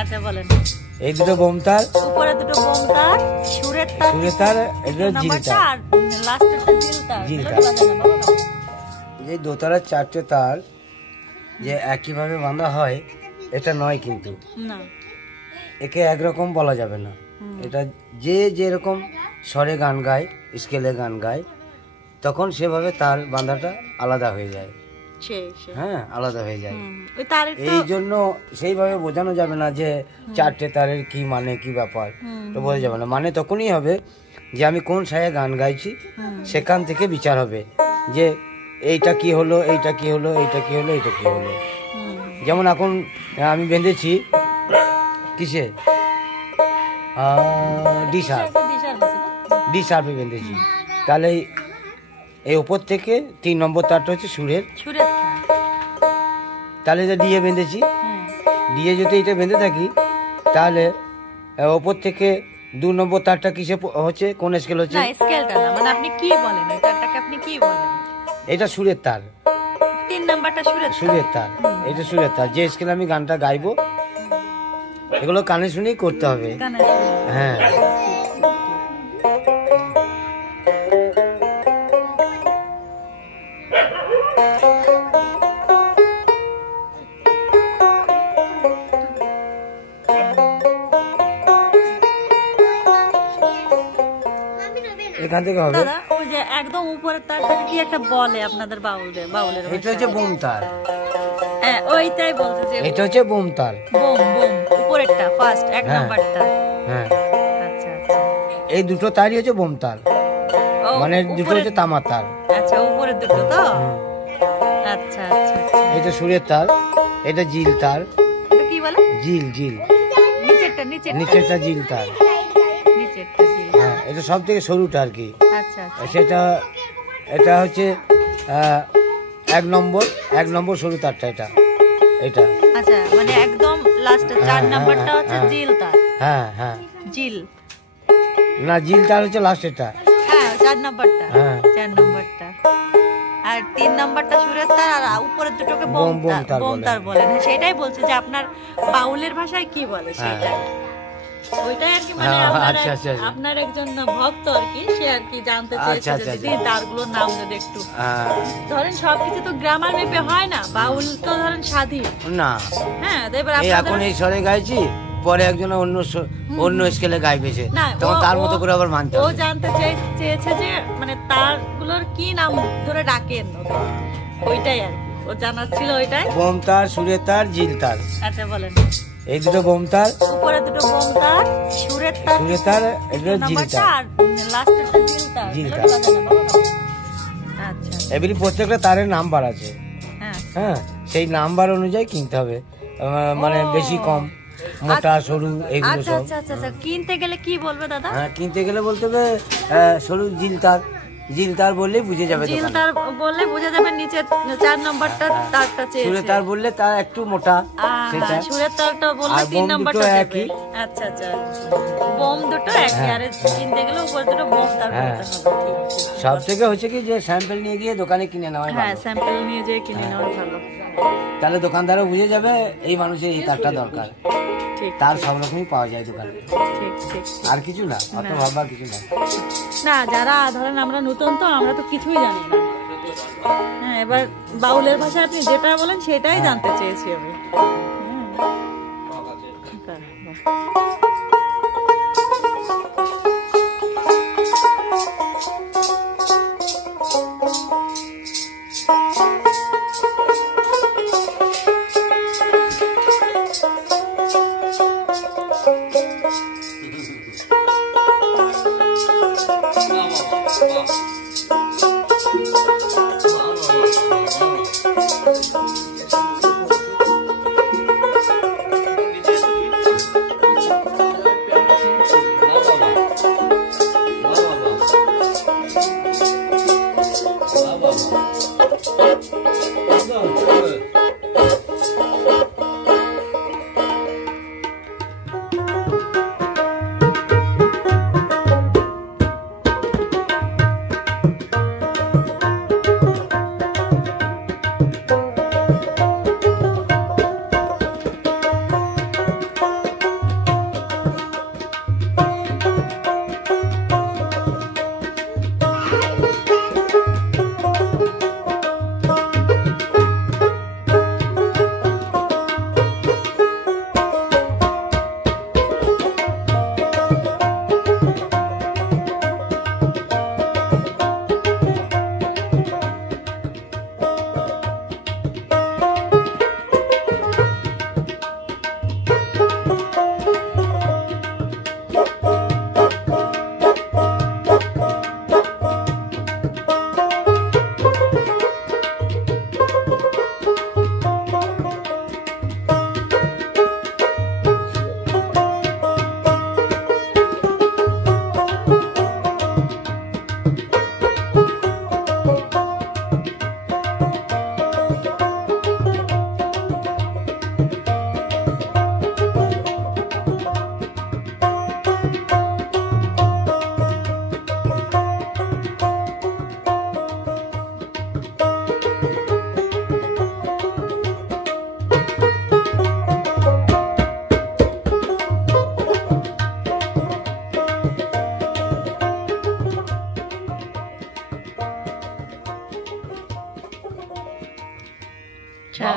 আচ্ছা বলেন। এই দুটো বোম তার, উপরে দুটো বোম তার, সুরের তার, এগুলো জিল তার, আর লাস্টেরটা জিল তার। এই দোতারার 4টে তার যে একইভাবে বাঁধা হয় এটা নয়, কিন্তু না, একে একরকম বলা যাবে না। এটা যে যেরকম স্বরে গান গায়, স্কেলে গান গায়, তখন সেভাবে তার বাঁধাটা আলাদা হয়ে যায়। হ্যাঁ, আলাদা হয়ে যায়। এই জন্য সেইভাবে বোঝানো যাবে না যে 4টে তারের কি মানে, কি ব্যাপার, তো বোঝা যাবে না। মানে তখনই হবে যে আমি কোন সায়ে গান গাইছি, সেখান থেকে বিচার হবে যে এইটা কি হলো, এইটা কি হলো, এইটা কি হলো, এইটা কি হলো। যেমন এখন আমি বেঁধেছি কিসে, ডি শার্পে বেঁধেছি, তাহলে এই ওপর থেকে 3 নম্বর তারটা হচ্ছে সুরের, তাহলে যে ডিয়ে বেঁধেছি, ডিয়ে যদি এটা বেঁধে থাকি, তাহলে ওপর থেকে 2 নম্বর তারটা কিসে হচ্ছে, কোন স্কেল হচ্ছে? মানে আপনি কি বলেন, এটাকে আপনি কি বলেন? এটা সুরের তার, 3 নাম্বারটা সুরের তার, এটা সুরের তার। যে স্কেলে আমি গানটা গাইবো, এগুলো কানে শুনেই করতে হবে। হ্যাঁ, এখান থেকে হবে। ওই যে একদম উপরের তারটাকে কি একটা বলে আপনাদের বাউলের? এটা হচ্ছে বোম তার। হ্যাঁ, ওইটাই বলছে যে এটা হচ্ছে বোম তার, বোম উপরেরটা, ফার্স্ট 1 নাম্বারটা। হ্যাঁ, আচ্ছা আচ্ছা, এই দুটো তারই হচ্ছে বোম তার, মানে দুটো হচ্ছে তামার তার। আচ্ছা, উপরের দুটো তো। আচ্ছা আচ্ছা, এটা সুরের তার, এটা জিল তার। এটা কি বলে? জিল। নিচেরটা জিল তার। হ্যাঁ, এটা সব থেকে সরুটা আর কি। আচ্ছা, সেটা এটা হচ্ছে 1 নম্বর সরু তারটা, এটা। আচ্ছা, মানে একদম লাস্টে 4 নাম্বারটা হচ্ছে জিল তার। হ্যাঁ, জিল না, জিল তার হচ্ছে লাস্টেরটা। হ্যাঁ, 4 নাম্বারটা। 4 নাম্বারটা আর 3 নাম্বারটা সুরের তার, আর উপরের দুটোকে বোম তার বলেন। সেটাই বলছে যে আপনার বাউলের ভাষায় কি বলে সেটা, ওইটাই আর কি। মানে আপনার একজন ভক্ত আর কি, সে আর কি জানতে চেয়েছে যদি তারগুলোর নাম যদি একটু ধরেন। সবকিছু তো গ্রামার মেপে হয় না, বাউল তো ধরেন স্বাধীন না। হ্যাঁ, এবার এখন এই স্বরে গাইছি, পরে একজন অন্য স্কেলে গাইবে, তখন তার মতো করে আবার মানতে হবে। ও জানতে চেয়েছে যে মানে তারগুলোর কি নাম ধরে ডাকেন, ওইটাই আর কি ও জানার ছিল। ওইটাই বোম তার, সুরের তার, জিল তার। আচ্ছা বলেন। এই দুটো বোম তার, উপরে দুটো বোম তার, সুরের তার, এগুলো জিল তার, আর লাস্টেরটা জিল তার। আচ্ছা, এবারে প্রত্যেকটা তারের নাম্বার আছে। হ্যাঁ, সেই নাম্বার অনুযায়ী কিনতে হবে, মানে বেশি কম, মোটা সরু এগুলো সব। আচ্ছা, কিনতে গেলে কি বলবে দাদা? হ্যাঁ, কিনতে গেলে বলতে হবে সরু জিল তার বললেই বুঝে যাবে। জিল তার বললে বুঝে যাবে। নিচে 4 নাম্বারটা তারটা চেয়েছে। সুরের তার বললে তার একটু মোটা, সেটা। সুরের তারটা বললে 3 নাম্বারটা একই। আচ্ছা, বোম দুটো একই, আর কিনতে গেলে উপরে দুটো বোম তার বলতে হবে। ঠিক। সব থেকে হচ্ছে কি যে স্যাম্পল নিয়ে গিয়ে দোকানে কিনে নেওয়া। হ্যাঁ, স্যাম্পল নিয়ে যেয়ে কিনে নেওয়া ভালো। তাহলে দোকানদারও বুঝে যাবে এই মানুষের এই তারটা দরকার। তার সব রকমই পাওয়া যায় দোকানে। ঠিক। আর কিছু না, অত ভাববার কিছু না। যারা ধরেন আমরা নতুন, তো আমরা তো কিছুই জানি না। হ্যাঁ, এবার বাউলের ভাষায় আপনি যেটা বলেন সেটাই জানতে চেয়েছি আমি। আচ্ছা